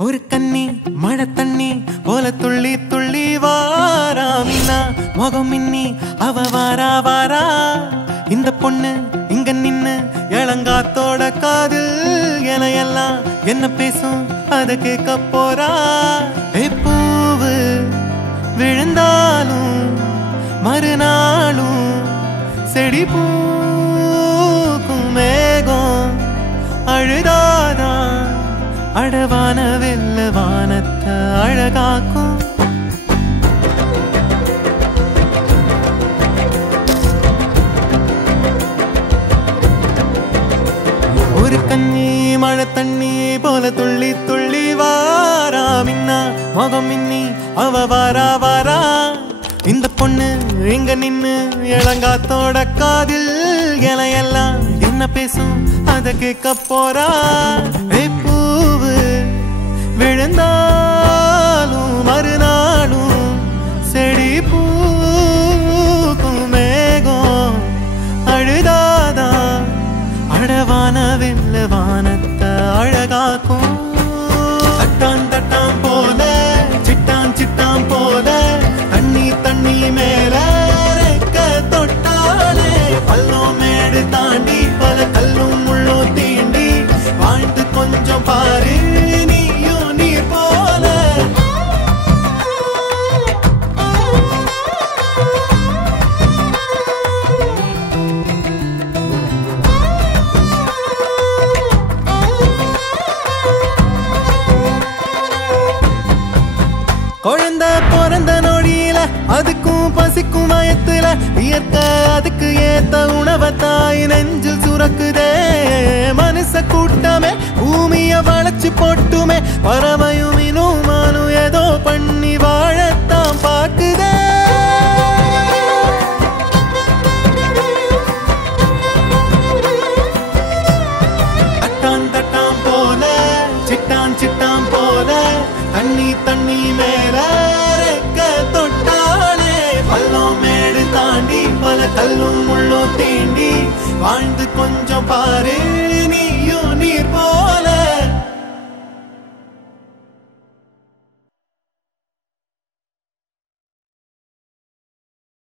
ஒரு கண்ணி மழை தண்ணி போல துள்ளி துள்ளி வாரா மீனா முகம் மின்னி அவ வாரா வாரா இந்த பொண்ணு இங்க நின்னு இளங்காத்தோட காதில் என எல்லாம் என்ன பேசும் அத கேட்க போறா பூவு விழுந்தாலும் மறுநாளும் செடி பூக்கும் மேகம் அழுதாதான் அடவான வெல்ல வானத்தை அழகாக்கும் ஒரு கண்ணி மழை தண்ணி போல துள்ளி துள்ளி வாரா மின்னா முகம் மின்னி அவ வாரா வாரா இந்த பொண்ணு இங்க நின்னு இளங்காத்தோட காதில் எல்லாம் என்ன பேசும் அத கேட்க போறா பூவு விழுந்தாலும் மறுநாளும் செடி பூக்கும் மேகம் அழுதாதா அடவான வெல்ல வானத்தை அழகாக்கும் தட்டான் தட்டான் போல சிட்டான் சிட்டான் போல தண்ணி தண்ணி மேல தொட்டாலே பல்லும் மேடு தாண்டி பல கல்லும் முள்ளும் தீண்டி வாழ்ந்து கொஞ்சம் பாரு நீயும் நீர் போல குழந்தை பிறந்த நொடியில அதுக்கும் பசிக்கும் வயத்துல இயற்கை அதுக்கு ஏத்த உணவை தாய் நெஞ்சில் சுரக்குதே மனுஷ கூட்டமே பூமிய வளைச்சு போட்டுமே பறவையும் இனுமானும் ஏதோ பண்ணி வாழத்தான் பாக்குதே தட்டான் தட்டான் போல சிட்டான் சிட்டான் போல தண்ணி தண்ணி மேல தொட்டாலே பல்லும் மேடு தாண்டி பல கல்லும் முள்ளும் தீண்டி வாழ்ந்து கொஞ்சம் பாரு நீயும் நீர் போல